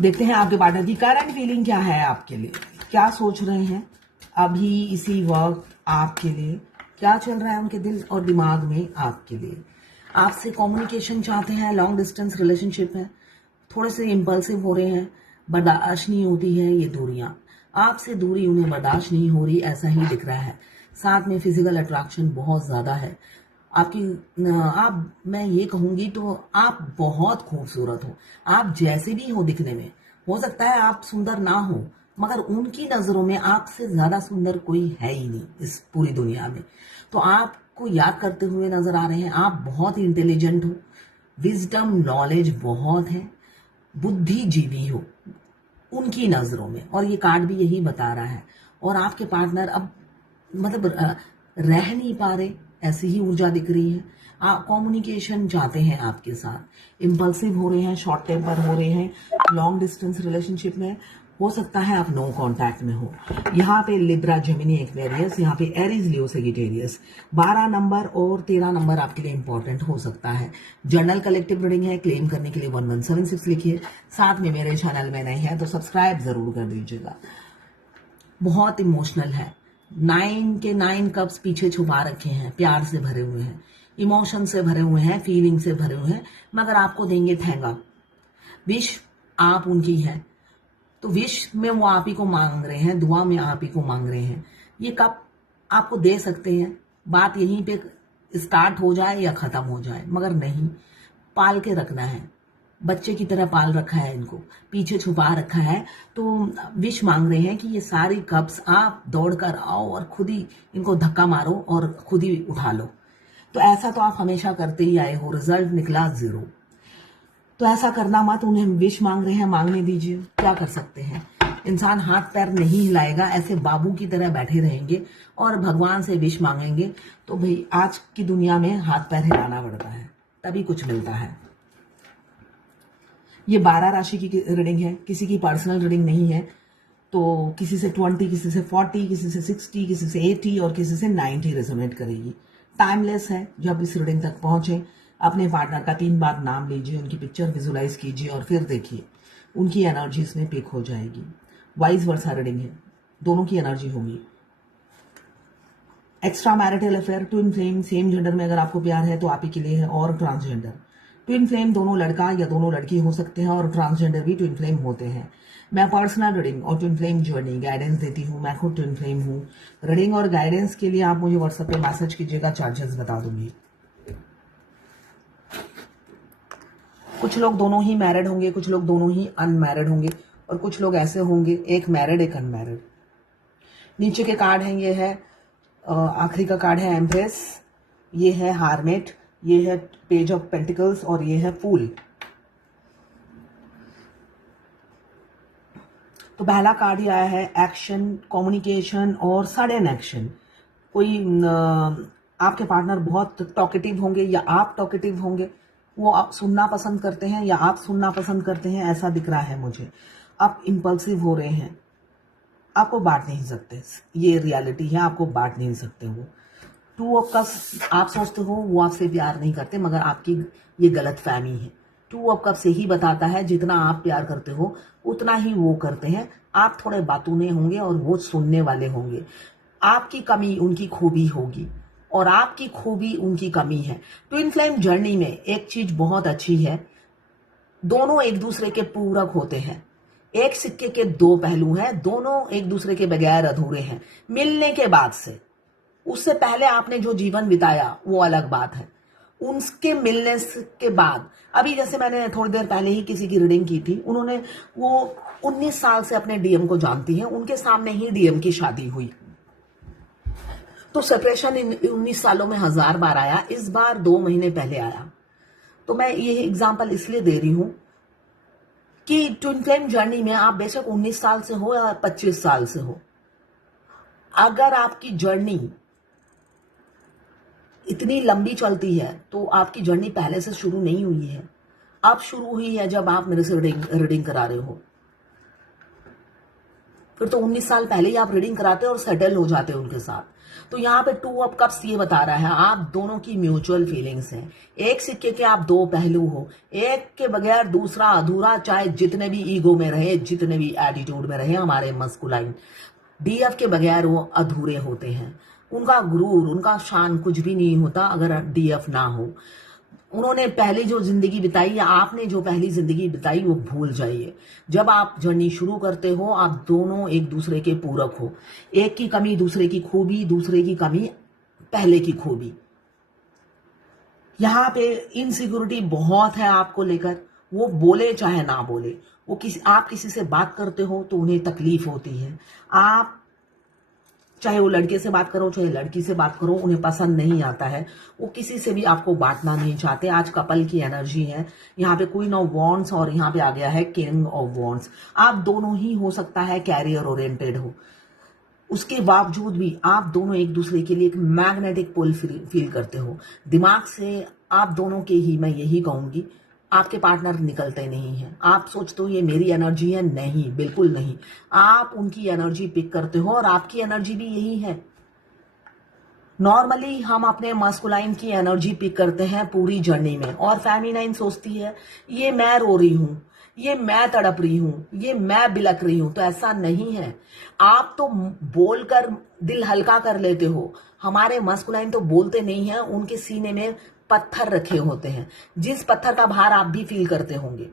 देखते हैं आपके पार्टनर की करंट फीलिंग क्या है आपके लिए, क्या सोच रहे हैं अभी इसी वक्त आपके लिए, क्या चल रहा है उनके दिल और दिमाग में आपके लिए। आपसे कम्युनिकेशन चाहते हैं, लॉन्ग डिस्टेंस रिलेशनशिप है, थोड़े से इम्पल्सिव हो रहे हैं, बर्दाश्त नहीं होती है ये दूरियां, आपसे दूरी उन्हें बर्दाश्त नहीं हो रही, ऐसा ही दिख रहा है। साथ में फिजिकल अट्रैक्शन बहुत ज्यादा है आपकी। आप मैं ये कहूंगी तो आप बहुत खूबसूरत हो, आप जैसे भी हो दिखने में। हो सकता है आप सुंदर ना हो, मगर उनकी नजरों में आपसे ज्यादा सुंदर कोई है ही नहीं इस पूरी दुनिया में। तो आपको याद करते हुए नजर आ रहे हैं। आप बहुत इंटेलिजेंट हो, विजडम नॉलेज बहुत है, बुद्धिजीवी हो उनकी नजरों में, और ये कार्ड भी यही बता रहा है। और आपके पार्टनर अब मतलब रह नहीं पा रहे, ऐसी ही ऊर्जा दिख रही है। आप कम्युनिकेशन चाहते हैं आपके साथ, इम्पल्सिव हो रहे हैं, शॉर्ट टेम्पर हो रहे हैं, लॉन्ग डिस्टेंस रिलेशनशिप में। हो सकता है आप नो कांटेक्ट में हो। यहाँ पे लिब्रा, जेमिनी, एक्वेरियस, यहाँ पे एरीज, लियो, सेजिटेरियस। 12 नंबर और 13 नंबर आपके लिए इंपॉर्टेंट हो सकता है। जर्नल कलेक्टिव रीडिंग है, क्लेम करने के लिए 1176 लिखिए। साथ में मेरे चैनल में नए हैं तो सब्सक्राइब जरूर कर दीजिएगा। बहुत इमोशनल है, 9 के 9 कप्स पीछे छुपा रखे हैं, प्यार से भरे हुए हैं, इमोशन से भरे हुए हैं, फीलिंग से भरे हुए हैं, मगर आपको देंगे थैंगा। विश आप उनकी है, तो विश में वो आप ही को मांग रहे हैं, दुआ में आप ही को मांग रहे हैं। ये कप आपको दे सकते हैं, बात यहीं पे स्टार्ट हो जाए या खत्म हो जाए, मगर नहीं, पाल के रखना है। बच्चे की तरह पाल रखा है इनको, पीछे छुपा रखा है। तो विश मांग रहे हैं कि ये सारी कप्स आप दौड़ कर आओ और खुद ही इनको धक्का मारो और खुद ही उठा लो। तो ऐसा तो आप हमेशा करते ही आए हो, रिजल्ट निकला 0। तो ऐसा करना मत, उन्हें विश मांग रहे हैं, मांगने दीजिए, क्या कर सकते हैं। इंसान हाथ पैर नहीं हिलाएगा, ऐसे बाबू की तरह बैठे रहेंगे और भगवान से विश मांगेंगे। तो भाई आज की दुनिया में हाथ पैर हिलाना पड़ता है, तभी कुछ मिलता है। ये 12 राशि की रीडिंग है, किसी की पर्सनल रीडिंग नहीं है। तो किसी से 20, किसी से 40, किसी से 60, किसी से 80 और किसी से 90 रेजोनेट करेगी। टाइमलेस है। जब इस रीडिंग तक पहुंचे, अपने पार्टनर का 3 बार नाम लीजिए, उनकी पिक्चर विजुलाइज कीजिए और फिर देखिए, उनकी एनर्जी इसमें पिक हो जाएगी। वाइस वर्सा रीडिंग है, दोनों की एनर्जी होगी। Extra marital affair, twin flame, same gender में अगर आपको प्यार है तो आप ही के लिए है। और ट्रांसजेंडर, ट्विन फ्लेम दोनों लड़का या दोनों लड़की हो सकते हैं और ट्रांसजेंडर भी ट्विन फ्लेम होते हैं। मैं पर्सनल रीडिंग और ट्विन फ्लेम जर्नी गाइडेंस देती हूँ, मैं खुद ट्विन फ्लेम हूँ। रीडिंग और गाइडेंस के लिए आप मुझे व्हाट्सएप पे मैसेज कीजिएगा, चार्जेस बता दूंगी। कुछ लोग दोनों ही मैरिड होंगे, कुछ लोग दोनों ही अनमैरिड होंगे, और कुछ लोग ऐसे होंगे एक मैरिड एक अनमैरिड। नीचे के कार्ड हैं, ये है आखिरी का कार्ड है एम्प्रेस, ये है हार्मेट, ये है पेज ऑफ पेंटिकल्स और ये है फूल। तो पहला कार्ड ही आया है एक्शन, कम्युनिकेशन और सडन एक्शन। कोई आपके पार्टनर बहुत टॉकेटिव होंगे या आप टॉकेटिव होंगे, वो आप सुनना पसंद करते हैं या आप सुनना पसंद करते हैं, ऐसा दिख रहा है मुझे। आप इम्पल्सिव हो रहे हैं, आपको बांट नहीं सकते, ये रियलिटी है, आपको बांट नहीं सकते। वो 2 ऑफ कप्स, आप सोचते हो वो आपसे प्यार नहीं करते, मगर आपकी ये गलत फहमी है। 2 ऑफ कप्स यही बताता है जितना आप प्यार करते हो उतना ही वो करते हैं। आप थोड़े बातूने होंगे और वो सुनने वाले होंगे। आपकी कमी उनकी खूबी होगी और आपकी खूबी उनकी कमी है। ट्विन फ्लेम जर्नी में एक चीज बहुत अच्छी है, दोनों एक दूसरे के पूरक होते हैं। एक सिक्के के 2 पहलू हैं, दोनों एक दूसरे के बगैर अधूरे हैं। मिलने के बाद से, उससे पहले आपने जो जीवन बिताया वो अलग बात है, उनके मिलने के बाद, अभी जैसे मैंने थोड़ी देर पहले ही किसी की रीडिंग की थी, उन्होंने वो 19 साल से अपने डीएम को जानती हैं, उनके सामने ही डीएम की शादी हुई। तो सेपरेशन 19 सालों में 1000 बार आया, इस बार 2 महीने पहले आया। तो मैं ये एग्जांपल इसलिए दे रही हूं कि ट्विन फ्लेम जर्नी में आप बेशक 19 साल से हो या 25 साल से हो, अगर आपकी जर्नी इतनी लंबी चलती है तो आपकी जर्नी पहले से शुरू नहीं हुई है, अब शुरू हुई है जब आप मेरे से रीडिंग करा रहे हो। फिर तो 19 साल पहले ही आप रीडिंग कराते और सेटल हो जाते उनके साथ। तो यहाँ पे 2 ऑफ कप्स ये बता रहा है आप दोनों की म्यूचुअल फीलिंग्स हैं। एक सिक्के के आप दो पहलू हो, एक के बगैर दूसरा अधूरा, चाहे जितने भी ईगो में रहे, जितने भी एटीट्यूड में रहे हमारे मस्कुलाइन, डीएफ के बगैर वो अधूरे होते हैं। उनका गुरूर, उनका शान कुछ भी नहीं होता अगर डीएफ ना हो। उन्होंने पहली जो जिंदगी बिताई या आपने जो पहली जिंदगी बिताई वो भूल जाइए। जब आप जर्नी शुरू करते हो आप दोनों एक दूसरे के पूरक हो। एक की कमी दूसरे की खूबी, दूसरे की कमी पहले की खूबी। यहाँ पे इनसिक्योरिटी बहुत है आपको लेकर, वो बोले चाहे ना बोले। आप किसी से बात करते हो तो उन्हें तकलीफ होती है। आप चाहे वो लड़के से बात करो चाहे लड़की से बात करो, उन्हें पसंद नहीं आता है। वो किसी से भी आपको बांटना नहीं चाहते। आज कपल की एनर्जी है। यहाँ पे क्वीन ऑफ वॉन्ड्स और यहाँ पे आ गया है किंग ऑफ वॉन्ड्स। आप दोनों ही हो सकता है कैरियर ओरिएंटेड हो, उसके बावजूद भी आप दोनों एक दूसरे के लिए एक मैग्नेटिक पुल फील करते हो। दिमाग से आप दोनों के ही, मैं यही कहूंगी, आपके पार्टनर निकलते नहीं हैं। आप सोचते हो ये मेरी एनर्जी है, नहीं, बिल्कुल नहीं। आप उनकी एनर्जी पिक करते हो और आपकी एनर्जी भी यही है। नॉर्मली हम अपने मस्कुलाइन की एनर्जी पिक करते हैं पूरी जर्नी में, और फेमिनाइन सोचती है ये मैं रो रही हूं, ये मैं तड़प रही हूं, ये मैं बिलक रही हूं। तो ऐसा नहीं है। आप तो बोलकर दिल हल्का कर लेते हो। हमारे मस्कुलाइन तो बोलते नहीं है, उनके सीने में पत्थर रखे होते हैं, जिस पत्थर का भार आप भी फील करते होंगे।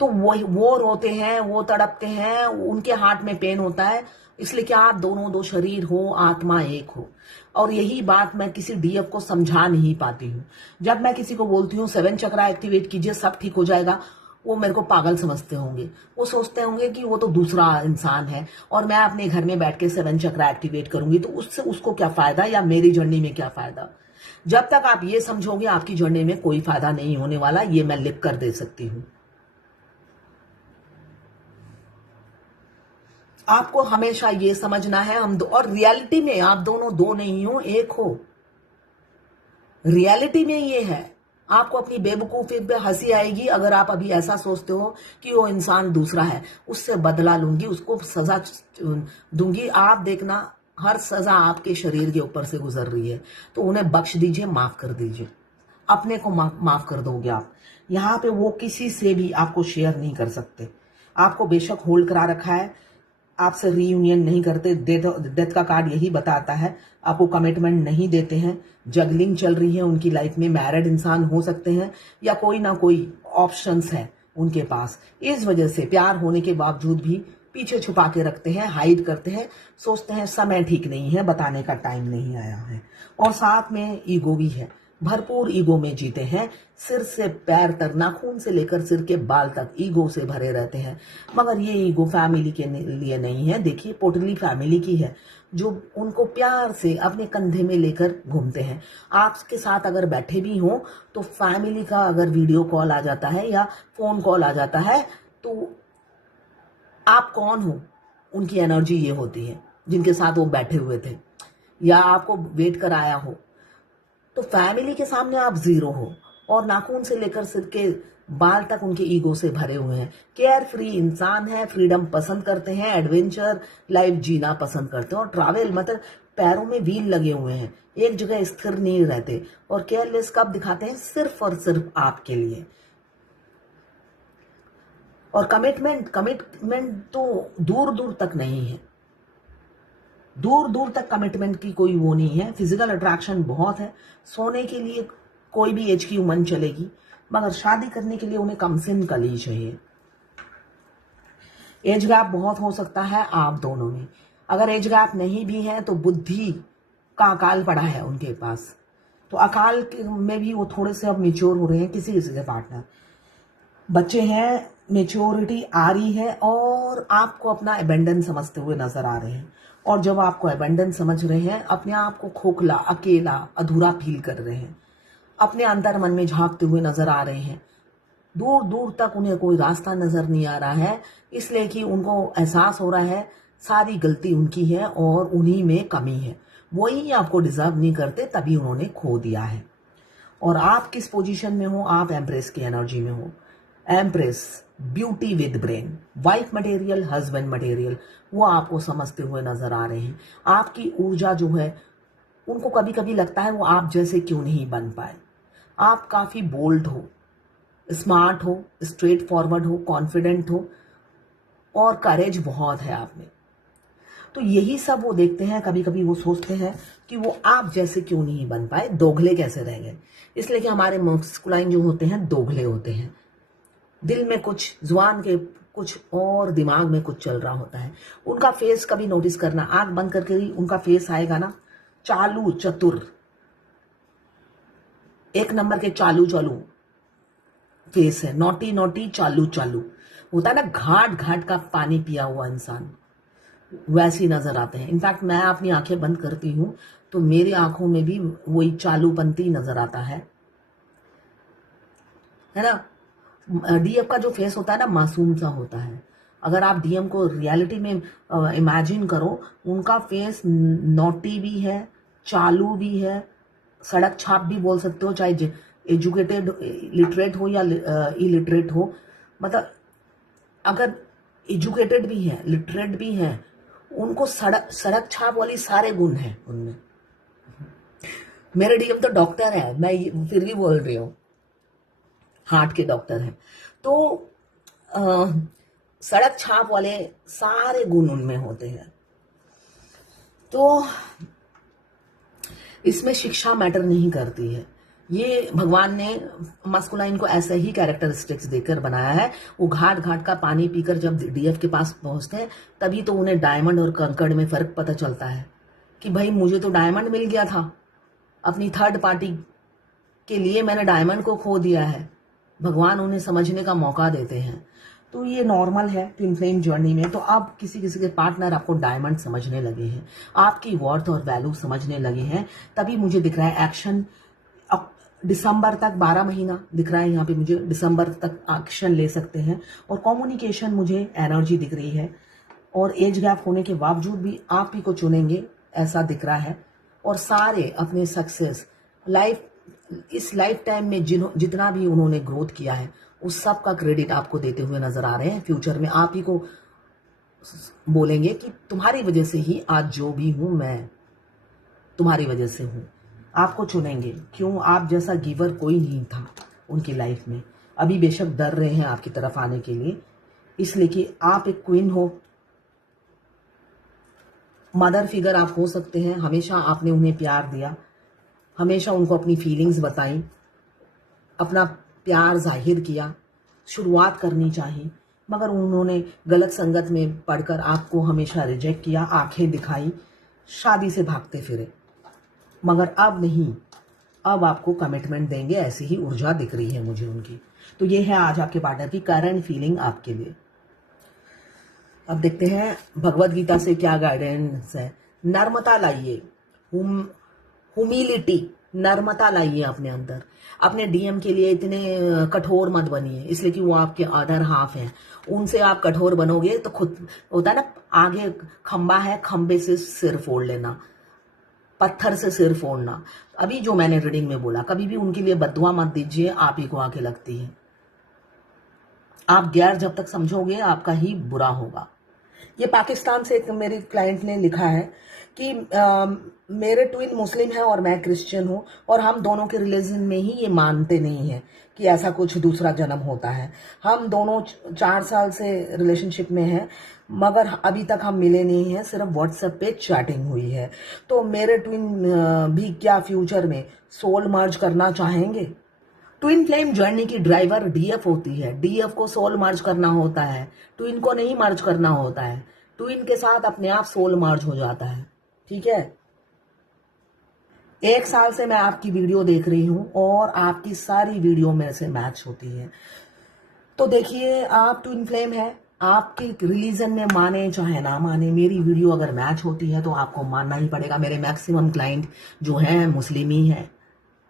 तो वो रोते हैं, वो तड़पते हैं, उनके हार्ट में पेन होता है। इसलिए कि आप दोनों दो शरीर हो, आत्मा एक हो। और यही बात मैं किसी डीएफ को समझा नहीं पाती हूँ। जब मैं किसी को बोलती हूँ 7 चक्रा एक्टिवेट कीजिए सब ठीक हो जाएगा, वो मेरे को पागल समझते होंगे। वो सोचते होंगे कि वो तो दूसरा इंसान है और मैं अपने घर में बैठ के 7 चक्रा एक्टिवेट करूंगी तो उससे उसको क्या फायदा, या मेरी जर्नी में क्या फायदा। जब तक आप ये समझोगे आपकी जर्नी में कोई फायदा नहीं होने वाला, ये मैं लिख कर दे सकती हूं। आपको हमेशा ये समझना है हम दो, और रियलिटी में आप दोनों दो नहीं हो, एक हो। रियलिटी में ये है। आपको अपनी बेवकूफी पे हंसी आएगी अगर आप अभी ऐसा सोचते हो कि वो इंसान दूसरा है, उससे बदला लूंगी, उसको सजा दूंगी। आप देखना हर सजा आपके शरीर के ऊपर से गुजर रही है, तो उन्हें बख्श दीजिए, माफ कर दीजिए। अपने को माफ कर दोगे आप। यहाँ पे वो किसी से भी आपको शेयर नहीं कर सकते। आपको बेशक होल्ड करा रखा है, आपसे रीयूनियन नहीं करते। डेथ का कार्ड यही बताता है। आपको कमिटमेंट नहीं देते हैं। जगलिंग चल रही है उनकी लाइफ में। मैरिड इंसान हो सकते हैं या कोई ना कोई ऑप्शंस है उनके पास। इस वजह से प्यार होने के बावजूद भी पीछे छुपा के रखते हैं, हाइड करते हैं, सोचते हैं समय ठीक नहीं है, बताने का टाइम नहीं आया है। और साथ में ईगो भी है, भरपूर ईगो में जीते हैं। सिर से पैर तक, नाखून से लेकर सिर के बाल तक ईगो से भरे रहते हैं। मगर ये ईगो फैमिली के लिए नहीं है। देखिए पोटली फैमिली की है, जो उनको प्यार से अपने कंधे में लेकर घूमते हैं। आपके साथ अगर बैठे भी हो तो फैमिली का अगर वीडियो कॉल आ जाता है या फोन कॉल आ जाता है तो आप कौन हो, उनकी एनर्जी ये होती है जिनके साथ वो बैठे हुए थे या आपको वेट कर आया हो। तो फैमिली के सामने आप जीरो हो, और नाखून से लेकर सिर के बाल तक उनके ईगो से भरे हुए हैं। केयर फ्री इंसान है, फ्रीडम पसंद करते हैं, एडवेंचर लाइफ जीना पसंद करते हैं, और ट्रैवल मतलब पैरों में व्हील लगे हुए हैं, एक जगह स्थिर नहीं रहते। और केयरलेस कब दिखाते हैं, सिर्फ और सिर्फ आपके लिए। और कमिटमेंट तो दूर दूर तक नहीं है, दूर दूर तक कमिटमेंट की कोई वो नहीं है। फिजिकल अट्रैक्शन बहुत है, सोने के लिए कोई भी एज की उम्र चलेगी, मगर शादी करने के लिए उन्हें कम से कम ही चाहिए। एज गैप बहुत हो सकता है आप दोनों में। अगर एज गैप नहीं भी है तो बुद्धि का अकाल पड़ा है उनके पास, तो अकाल में भी वो थोड़े से अब मेच्योर हो रहे हैं। किसी किसी के पार्टनर बच्चे हैं, मेच्योरिटी आ रही है, और आपको अपना अबेंडन समझते हुए नजर आ रहे हैं। और जब आपको अबेंडन समझ रहे हैं, अपने आप को खोखला, अकेला, अधूरा फील कर रहे हैं, अपने अंतर मन में झांकते हुए नजर आ रहे हैं। दूर दूर तक उन्हें कोई रास्ता नजर नहीं आ रहा है, इसलिए कि उनको एहसास हो रहा है सारी गलती उनकी है और उन्हीं में कमी है। वही आपको डिजर्व नहीं करते, तभी उन्होंने खो दिया है। और आप किस पोजीशन में हो, आप एम्प्रेस की एनर्जी में हो। Empress, beauty with brain, wife material, husband material, वो आपको समझते हुए नजर आ रहे हैं। आपकी ऊर्जा जो है, उनको कभी कभी लगता है वो आप जैसे क्यों नहीं बन पाए। आप काफी बोल्ड हो, स्मार्ट हो, स्ट्रेट फॉरवर्ड हो, कॉन्फिडेंट हो और करेज बहुत है आप में। तो यही सब वो देखते हैं, कभी कभी वो सोचते हैं कि वो आप जैसे क्यों नहीं बन पाए, दोगले कैसे रह गए। इसलिए कि हमारे मस्कुलाइन जो होते हैं दोगले होते हैं, दिल में कुछ, जुबान के कुछ और दिमाग में कुछ चल रहा होता है। उनका फेस कभी नोटिस करना, आंख बंद करके ही उनका फेस आएगा ना, चालू चतुर, एक नंबर के चालू चालू फेस है, नोटी नोटी चालू चालू होता है ना, घाट घाट का पानी पिया हुआ इंसान, वैसे ही नजर आते हैं। इनफैक्ट मैं अपनी आंखें बंद करती हूं तो मेरी आंखों में भी वही चालूपंती नजर आता है ना। डीएफ का जो फेस होता है ना, मासूम सा होता है। अगर आप डीएम को रियलिटी में इमेजिन करो, उनका फेस नोटी भी है, चालू भी है, सड़क छाप भी बोल सकते हो, चाहे एजुकेटेड लिटरेट हो या इलिटरेट हो। मतलब अगर एजुकेटेड भी है, लिटरेट भी है, उनको सड़क छाप वाली सारे गुण हैं उनमें। मेरे डीएम तो डॉक्टर है, मैं फिर भी बोल रही हूँ, हार्ट के डॉक्टर हैं। तो सड़क छाप वाले सारे गुण उनमें होते हैं। तो इसमें शिक्षा मैटर नहीं करती है। ये भगवान ने मस्कुलाइन को ऐसे ही कैरेक्टरिस्टिक्स देकर बनाया है। वो घाट घाट का पानी पीकर जब डीएफ के पास पहुंचते हैं, तभी तो उन्हें डायमंड और कंकड़ में फर्क पता चलता है कि भाई मुझे तो डायमंड मिल गया था, अपनी थर्ड पार्टी के लिए मैंने डायमंड को खो दिया है। भगवान उन्हें समझने का मौका देते हैं। तो ये नॉर्मल है ट्विन फ्लेम जर्नी में। तो अब किसी किसी के पार्टनर आपको डायमंड समझने लगे हैं, आपकी वर्थ और वैल्यू समझने लगे हैं। तभी मुझे दिख रहा है एक्शन दिसंबर तक, 12 महीना दिख रहा है यहाँ पे मुझे, दिसंबर तक एक्शन ले सकते हैं। और कम्युनिकेशन मुझे एनर्जी दिख रही है, और एज गैप होने के बावजूद भी आप ही को चुनेंगे ऐसा दिख रहा है। और सारे अपने सक्सेस लाइफ, इस लाइफ टाइम में जितना भी उन्होंने ग्रोथ किया है, उस सब का क्रेडिट आपको देते हुए नजर आ रहे हैं। फ्यूचर में आप ही को बोलेंगे कि तुम्हारी वजह से ही आज जो भी हूं मैं, तुम्हारी वजह से हूं। आपको चुनेंगे, क्यों? आप जैसा गिवर कोई नहीं था उनकी लाइफ में। अभी बेशक डर रहे हैं आपकी तरफ आने के लिए, इसलिए कि आप एक क्वीन हो, मदर फिगर आप हो सकते हैं। हमेशा आपने उन्हें प्यार दिया, हमेशा उनको अपनी फीलिंग्स बताई, अपना प्यार जाहिर किया, शुरुआत करनी चाहिए, मगर उन्होंने गलत संगत में पढ़कर आपको हमेशा रिजेक्ट किया, आंखें दिखाई, शादी से भागते फिरे। मगर अब नहीं, अब आपको कमिटमेंट देंगे, ऐसी ही ऊर्जा दिख रही है मुझे उनकी। तो ये है आज आपके पार्टनर की करंट फीलिंग आपके लिए। अब देखते हैं भगवत गीता से क्या गाइडेंस है। नर्मता लाइए, ह्यूमिलिटी, नर्मता लाइए अपने अंदर। अपने डीएम के लिए इतने कठोर मत बनिए, इसलिए कि वो आपके अदर हाफ हैं। उनसे आप कठोर बनोगे तो खुद होता है ना, आगे खंबा है, खंबे से सिर फोड़ लेना, पत्थर से सिर फोड़ना। अभी जो मैंने रीडिंग में बोला, कभी भी उनके लिए बद्दुआ मत दीजिए, आप ही को आके लगती है। आप गैर जब तक समझोगे आपका ही बुरा होगा। ये पाकिस्तान से एक मेरी क्लाइंट ने लिखा है कि मेरे ट्विन मुस्लिम है और मैं क्रिश्चियन हूँ, और हम दोनों के रिलीजन में ही ये मानते नहीं है कि ऐसा कुछ दूसरा जन्म होता है। हम दोनों 4 साल से रिलेशनशिप में हैं, मगर अभी तक हम मिले नहीं हैं, सिर्फ व्हाट्सएप पे चैटिंग हुई है। तो मेरे ट्विन भी क्या फ्यूचर में सोल मर्ज करना चाहेंगे? ट्विन फ्लेम जर्नी की ड्राइवर डीएफ होती है। डीएफ को सोल मर्ज करना होता है, ट्विन को नहीं मर्ज करना होता है। ट्विन के साथ अपने आप सोल मर्ज हो जाता है। ठीक है, 1 साल से मैं आपकी वीडियो देख रही हूं और आपकी सारी वीडियो मेरे से मैच होती है। तो देखिए, आप ट्विन फ्लेम है, आपके रिलीजन में माने चाहे ना माने, मेरी वीडियो अगर मैच होती है तो आपको मानना ही पड़ेगा। मेरे मैक्सिमम क्लाइंट जो हैं मुस्लिम ही हैं,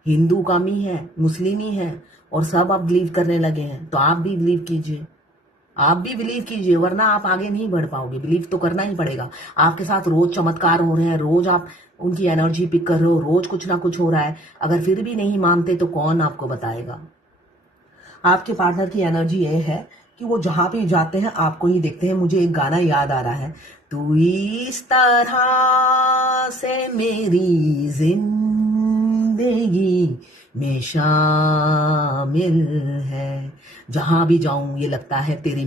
हिंदू कम ही है, मुस्लिम ही है, और सब आप बिलीव करने लगे हैं। तो आप भी बिलीव कीजिए, आप भी बिलीव कीजिए, वरना आप आगे नहीं बढ़ पाओगे। बिलीव तो करना ही पड़ेगा। आपके साथ रोज चमत्कार हो रहे हैं, रोज आप उनकी एनर्जी पिक कर रहे हो, रोज कुछ ना कुछ हो रहा है। अगर फिर भी नहीं मानते तो कौन आपको बताएगा? आपके पार्टनर की एनर्जी ये है कि वो जहां भी जाते हैं आपको ही देखते हैं। मुझे एक गाना याद आ रहा है, तू इस तरह से मेरी जिंदगी में शामिल है, जहां भी जाऊं ये लगता है तेरी